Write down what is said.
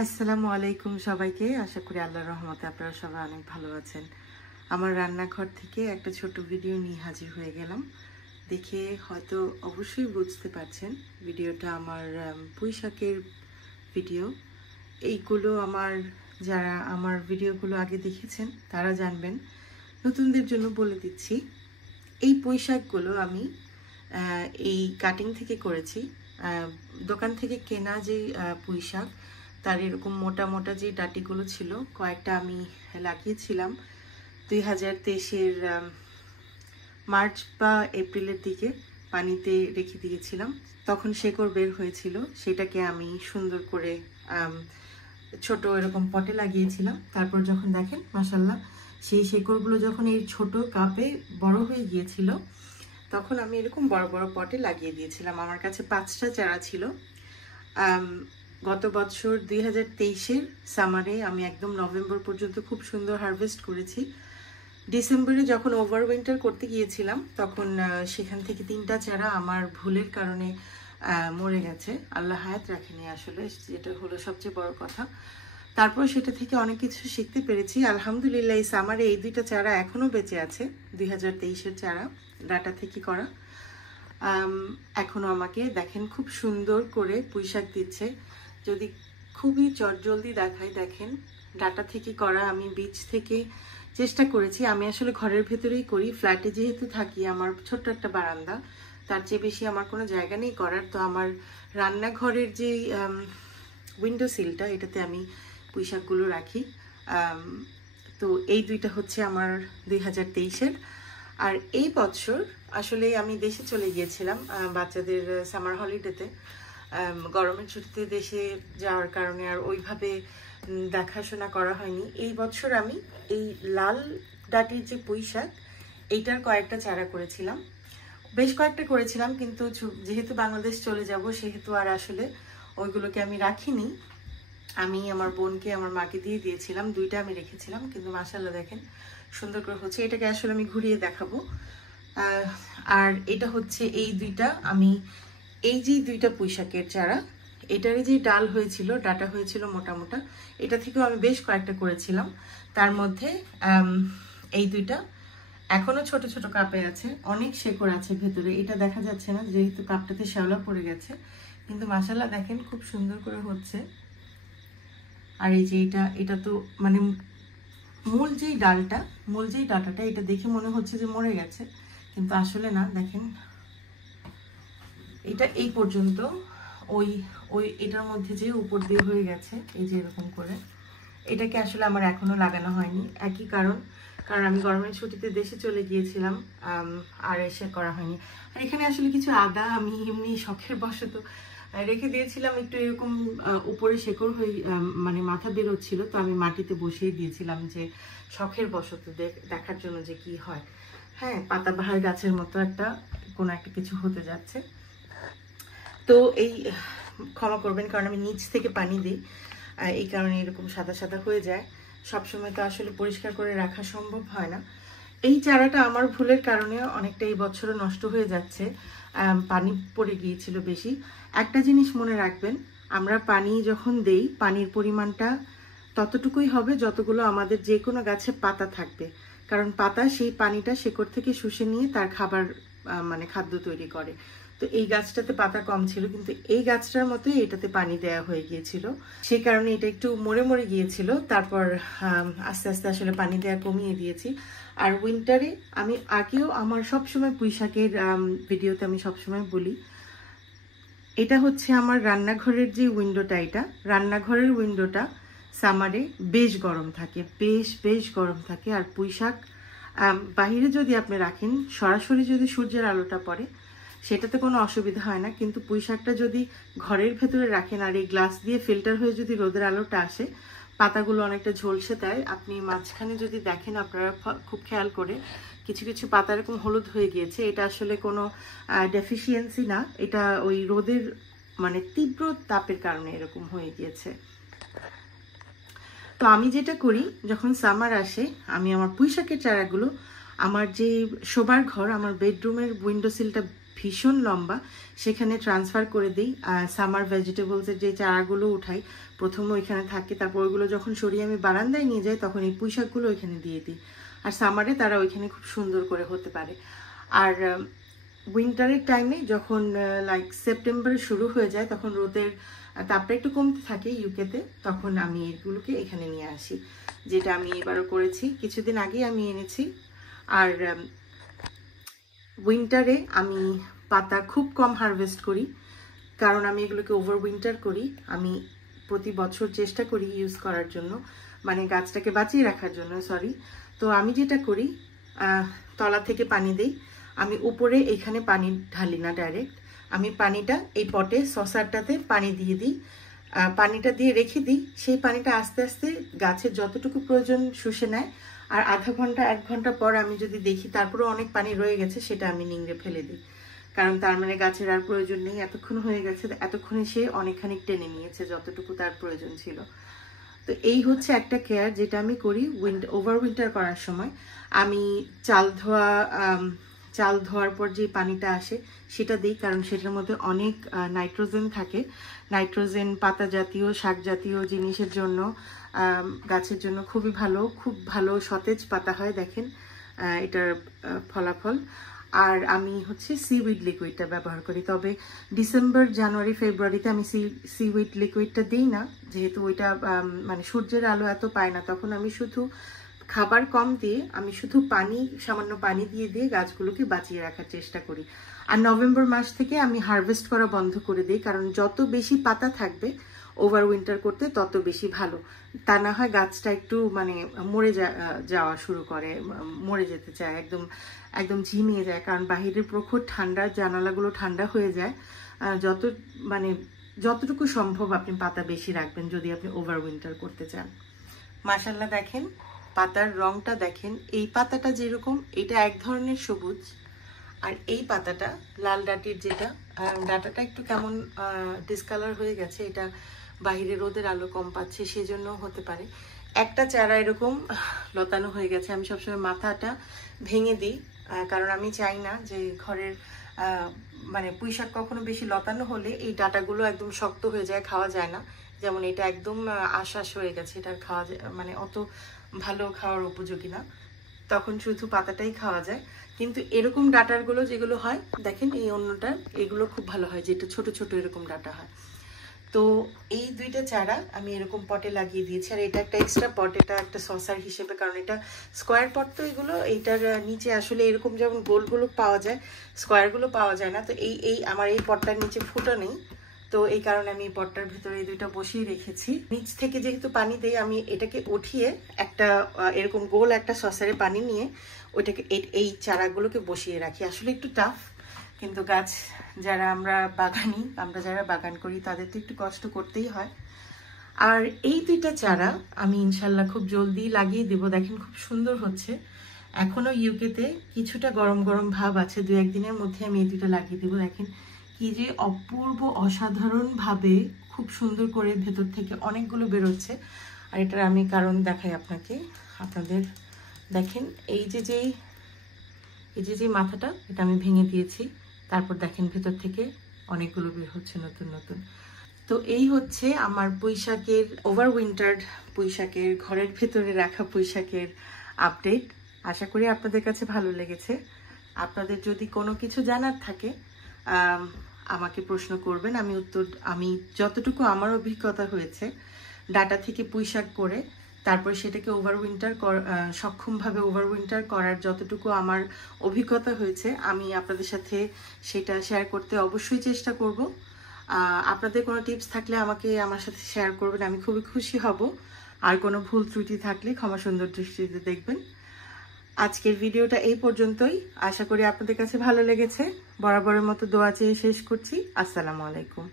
আসসালামু আলাইকুম সবাইকে। আশা করি আল্লাহর রহমতে আপনারা সবাই অনেক ভালো আছেন। আমার রান্নাঘর থেকে একটা ছোট ভিডিও নিয়ে হাজির হয়ে গেলাম। দেখে হয়তো অবশ্যই বুঝতে পারছেন ভিডিওটা আমার পুঁই শাকের ভিডিও। এইগুলো যারা আমার ভিডিওগুলো আগে দেখেছেন তারা জানবেন। নতুনদের জন্য বলে দিচ্ছি, এই পুঁই শাকগুলো আমি এই কাটিং থেকে করেছি। দোকান থেকে কেনা যে পুঁই শাক, তার এরকম মোটা মোটা যে ডাঁটিগুলো ছিল কয়েকটা আমি লাগিয়েছিলাম 2023-এর মার্চ বা এপ্রিলের দিকে পানিতে রেখে দিয়েছিলাম। তখন শেকড় বের হয়েছিল, সেটাকে আমি সুন্দর করে ছোট এরকম পটে লাগিয়েছিলাম। তারপর যখন দেখেন মাশাল্লাহ সেই শেকড়গুলো যখন এই ছোট কাপে বড় হয়ে গিয়েছিল, তখন আমি এরকম বড় বড় পটে লাগিয়ে দিয়েছিলাম। আমার কাছে 5টা চারা ছিল। গত বছর 2023-এর সামারে আমি একদম নভেম্বর পর্যন্ত খুব সুন্দর হারভেস্ট করেছি। ডিসেম্বরে যখন ওভার উইন্টার করতে গিয়েছিলাম, তখন সেখান থেকে 3টা চারা আমার ভুলের কারণে মরে গেছে। আল্লাহ হায়াত রাখেনি আসলে, যেটা হলো সবচেয়ে বড় কথা। তারপর সেটা থেকে অনেক কিছু শিখতে পেরেছি আলহামদুলিল্লাহ। এই সামারে এই 2টা চারা এখনো বেঁচে আছে, 2023-এর চারা, ডাটা থেকে করা। এখনো আমাকে দেখেন খুব সুন্দর করে পুঁই শাক দিচ্ছে। যদি খুবই চটজলদি দেখাই, দেখেন ডাটা থেকে করা। আমি বীজ থেকে চেষ্টা করেছি, আমি আসলে ঘরের ভেতরেই করি। ফ্ল্যাটে যেহেতু থাকি, আমার ছোট্ট একটা বারান্দা, তার চেয়ে বেশি আমার কোনো জায়গা নেই করার। তো আমার রান্নাঘরের যে উইন্ডো সিলটা, এটাতে আমি পুঁই শাকগুলো রাখি। তো এই 2টা হচ্ছে আমার 2023-এর। আর এই বছর আসলে আমি দেশে চলে গিয়েছিলাম বাচ্চাদের সামার হলিডেতে। গরমের ছুটিতে দেশে যাওয়ার কারণে আর ওইভাবে দেখাশোনা করা হয়নি। এই বছর আমি এই লাল ডাটির যে পুঁই শাক, এইটার কয়েকটা চারা করেছিলাম, বেশ কয়েকটা করেছিলাম, কিন্তু যেহেতু বাংলাদেশ চলে যাব সেহেতু আর আসলে ওইগুলোকে আমি রাখিনি। আমি আমার বোনকে, আমার মাকে দিয়ে দিয়েছিলাম। 2টা আমি রেখেছিলাম, কিন্তু মাশাআল্লাহ দেখেন সুন্দর করে হচ্ছে। এটাকে আসলে আমি ঘুরিয়ে দেখাবো। আর এটা হচ্ছে এই 2টা, আমি এই যে 2টা পুঁই শাকের চারা, এটারই যে ডাল হয়েছিল, ডাটা হয়েছিল মোটা মোটা, এটা থেকেও আমি বেশ কয়েকটা করেছিলাম। তার মধ্যে এই 2টা এখনো ছোট ছোট কাপে আছে, অনেক শেকড় আছে ভেতরে। এটা দেখা যাচ্ছে না যেহেতু কাপটাতে শ্যাওলা পড়ে গেছে, কিন্তু মাশাআল্লাহ দেখেন খুব সুন্দর করে হচ্ছে। আর এই যে এটা তো মানে মূল যেই ডাটাটা, এটা দেখে মনে হচ্ছে যে মরে গেছে, কিন্তু আসলে না। দেখেন এটা এই পর্যন্ত, ওই এটার মধ্যে যে উপর দিয়ে হয়ে গেছে, এই যে এরকম করে। এটাকে আসলে আমার এখনো লাগানো হয়নি, একই কারণ আমি গরমের ছুটিতে দেশে চলে গিয়েছিলাম, আর এসে করা হয়নি। আর এখানে আসলে কিছু আদা আমি এমনি শখের বশত রেখে দিয়েছিলাম, একটু এরকম উপরে শেকড় হয়ে মানে মাথা বেরোচ্ছিল, তো আমি মাটিতে বসিয়ে দিয়েছিলাম যে শখের বশত দেখার জন্য যে কি হয়। হ্যাঁ, পাতাবাহার গাছের মতো কোনো একটা কিছু হতে যাচ্ছে। তো এই ক্ষমা করবেন, কারণ আমি নিচ থেকে পানি দিই, এই কারণে এরকম সাদা সাদা হয়ে যায়। সবসময় তো আসলে পরিষ্কার করে রাখা সম্ভব হয় না। এই চারাটা আমার ভুলের কারণে অনেকটা এই বছরও নষ্ট হয়ে যাচ্ছে, পানি পড়ে গিয়েছিল বেশি। একটা জিনিস মনে রাখবেন, আমরা পানি যখন দেই, পানির পরিমাণটা ততটুকুই হবে যতগুলো আমাদের যে কোনো গাছে পাতা থাকবে, কারণ পাতা সেই পানিটা শেকড় থেকে শুষে নিয়ে তার খাবার মানে খাদ্য তৈরি করে। তো এই গাছটাতে পাতা কম ছিল, কিন্তু এই গাছটার মতোই এটাতে পানি দেয়া হয়ে গিয়েছিল, সেই কারণে এটা একটু মরে মরে গিয়েছিল। তারপর আস্তে আস্তে আসলে পানি দেয়া কমিয়ে দিয়েছি। আর উইন্টারে আমি আগেও আমার সবসময় পুঁই শাকের ভিডিওতে আমি সবসময় বলি, এটা হচ্ছে আমার রান্নাঘরের যে উইন্ডোটা, এটা রান্নাঘরের উইন্ডোটা সামারে বেশ গরম থাকে, বেশ গরম থাকে। আর পুঁই শাক বাহিরে যদি আপনি রাখেন, সরাসরি যদি সূর্যের আলোটা পড়ে সেটাতে কোনো অসুবিধা হয় না, কিন্তু পুঁই শাকটা যদি ঘরের ভেতরে রাখেন আর এই গ্লাস দিয়ে ফিল্টার হয়ে যদি রোদের আলোটা আসে, পাতাগুলো অনেকটা ঝলসে দেয়। আপনি মাঝখানে যদি দেখেন, আপনারা খুব খেয়াল করে, কিছু কিছু পাতা এরকম হলুদ হয়ে গিয়েছে। এটা আসলে কোনো ডেফিসিয়েন্সি না, এটা ওই রোদের মানে তীব্র তাপের কারণে এরকম হয়ে গিয়েছে। তো আমি যেটা করি, যখন সামার আসে, আমি আমার পুঁই শাকের চারাগুলো আমার যে শোবার ঘর, আমার বেডরুমের উইন্ডো সিলটা ভীষণ লম্বা, সেখানে ট্রান্সফার করে দিই। সামার ভেজিটেবলসের যে চারাগুলো উঠাই প্রথমে ওইখানে থাকে, তারপর ওইগুলো যখন সরিয়ে আমি বারান্দায় নিয়ে যাই তখন এই পুঁই শাকগুলো ওইখানে দিয়ে দিই। আর সামারে তারা ওইখানে খুব সুন্দর করে হতে পারে। আর উইন্টারের টাইমে যখন লাইক সেপ্টেম্বর শুরু হয়ে যায় তখন রোদের তাপটা একটু কমতে থাকে ইউকেতে, তখন আমি এগুলোকে এখানে নিয়ে আসি, যেটা আমি এবারও করেছি, কিছুদিন আগেই আমি এনেছি। আর উইন্টারে আমি পাতা খুব কম হারভেস্ট করি, কারণ আমি এগুলোকে ওভার উইন্টার করি। আমি প্রতি বছর চেষ্টা করি ইউজ করার জন্য, মানে গাছটাকে বাঁচিয়ে রাখার জন্য, সরি। তো আমি যেটা করি, তলা থেকে পানি দিই, আমি উপরে এখানে পানি ঢালি না ডাইরেক্ট, আমি পানিটা এই পটে সসারটাতে পানি দিয়ে দিই, পানিটা দিয়ে রেখে দিই। সেই পানিটা আস্তে আস্তে গাছের যতটুকু প্রয়োজন শুষে নেয়, আর আধা ঘন্টা 1 ঘন্টা পর আমি যদি দেখি তারপরে অনেক পানি রয়ে গেছে, সেটা আমি নিংড়ে ফেলে দিই, কারণ তার মানে গাছের আর প্রয়োজন নেই, এতক্ষণ হয়ে গেছে, এতক্ষণে সে অনেকখানি টেনে নিয়েছে যতটুকু তার প্রয়োজন ছিল। তো এই হচ্ছে একটা কেয়ার যেটা আমি করি ওভার উইন্টার করার সময়। আমি চাল ধোয়ার পর যে পানিটা আসে সেটা দিই, কারণ সেটার মধ্যে অনেক নাইট্রোজেন থাকে। নাইট্রোজেন পাতা জাতীয় শাক জাতীয় জিনিসের জন্য, গাছের জন্য খুবই ভালো, খুব ভালো সতেজ পাতা হয়, দেখেন এটার ফলাফল। আর আমি হচ্ছে সিউইড লিকুইডটা ব্যবহার করি, তবে ডিসেম্বর জানুয়ারি ফেব্রুয়ারিতে আমি সিউইড লিকুইডটা দিই না, যেহেতু ওইটা মানে সূর্যের আলো এত পায় না, তখন আমি শুধু খাবার কম দিয়ে আমি শুধু সামান্য পানি দিয়ে গাছগুলোকে বাঁচিয়ে রাখার চেষ্টা করি। আর নভেম্বর মাস থেকে আমি হারভেস্ট করা বন্ধ করে দিই, কারণ যত বেশি পাতা থাকবে ওভার উইন্টার করতে তত বেশি ভালো, তা না হয় গাছটা একটু মানে মরে যাওয়া শুরু করে, মরে যেতে চায়, একদম একদম ঝিমিয়ে যায়, কারণ বাহিরের প্রখর ঠান্ডা, জানালাগুলো ঠান্ডা হয়ে যায়। যতটুকু সম্ভব আপনি পাতা বেশি রাখবেন যদি আপনি ওভার উইন্টার করতে চান। মাশাআল্লাহ, দেখেন পাতার রংটা দেখেন, এই পাতাটা যেরকম এটা এক ধরনের সবুজ, আর এই পাতাটা লাল ডাটির যেটা, ডাটাটা একটু কেমন ডিসকালার হয়ে গেছে, এটা বাইরে রোদের আলো কম পাচ্ছে সেজন্য হতে পারে। একটা চারা এরকম লতানো হয়ে গেছে, আমি সবসময় মাথাটা ভেঙে দিই, কারণ আমি চাই না যে ঘরের মানে পুঁই শাক কখনো বেশি লতানো হলে এই ডাটাগুলো একদম শক্ত হয়ে যায়, খাওয়া যায় না। যেমন এটা একদম আশ্বাস হয়ে গেছে, এটা খাওয়া যায় মানে অত ভালো খাওয়ার উপযোগী না, তখন শুধু পাতাটাই খাওয়া যায়। কিন্তু এরকম ডাটারগুলো যেগুলো হয় দেখেন, এই অন্যটা এগুলো খুব ভালো হয়, যেটা ছোট ছোট এরকম ডাটা হয়। তো এই দুইটা চারা আমি এরকম পটে লাগিয়ে দিয়েছি, আর এটা একটা এক্সট্রা পট, এটা একটা সসার হিসেবে, কারণ এটা স্কোয়ার পট, তো এগুলো এইটার নিচে আসলে এরকম যেমন গোলগুলো পাওয়া যায়, স্কোয়ারগুলো পাওয়া যায় না। তো এই আমার এই পটটার নিচে ফুটো নেই, তো এই কারণে আমি এই পটটার ভিতরে এই দুইটা বসিয়ে রেখেছি। নিচ থেকে যেহেতু পানি দেই, আমি এটাকে উঠিয়ে একটা এরকম গোল একটা সসারে পানি নিয়ে ওইটাকে এই চারাগুলোকে বসিয়ে রাখি। আসলে একটু টাফ, কিন্তু গাছ যারা আমরা যারা বাগান করি তাদের তো একটু কষ্ট করতেই হয়। আর এই দুইটা চারা আমি ইনশাল্লাহ খুব জলদি লাগিয়ে দেব, দেখেন খুব সুন্দর হচ্ছে। এখনো ইউকেতে কিছুটা গরম গরম ভাব আছে, 2-1 দিনের মধ্যে আমি এই দুইটা লাগিয়ে দেবো। দেখেন কি যে অপূর্ব, অসাধারণ ভাবে খুব সুন্দর করে ভেতর থেকে অনেকগুলো বেরোচ্ছে। আর এটার আমি কারণ দেখাই আপনাদের দেখেন, এই যে মাথাটা, এটা আমি ভেঙে দিয়েছি, তারপর দেখেন ভেতর থেকে অনেকগুলো বের হচ্ছে নতুন নতুন। তো এই হচ্ছে আমার পুঁইশাকের ওভার উইন্টার্ড পুঁইশাকের, ঘরের ভেতরে রাখা পুঁইশাকের আপডেট। আশা করি আপনাদের কাছে ভালো লেগেছে। আপনাদের যদি কোনো কিছু জানার থাকে আমাকে প্রশ্ন করবেন, আমি যতটুকু আমার অভিজ্ঞতা হয়েছে ডাটা থেকে পুঁইশাক করে তারপর সেটাকে সক্ষমভাবে ওভার উইন্টার করার যতটুকু আমার অভিজ্ঞতা হয়েছে, আমি আপনাদের সাথে সেটা শেয়ার করতে অবশ্যই চেষ্টা করব। আপনাদের কোনো টিপস থাকলে আমার সাথে শেয়ার করবেন, আমি খুবই খুশি হব। আর কোনো ভুল ত্রুটি থাকলে ক্ষমা সুন্দর দৃষ্টিতে দেখবেন। আজকের ভিডিওটা এই পর্যন্তই, আশা করি আপনাদের কাছে ভালো লেগেছে। বরাবরের মতো দোয়া চেয়ে শেষ করছি। আসসালামু আলাইকুম।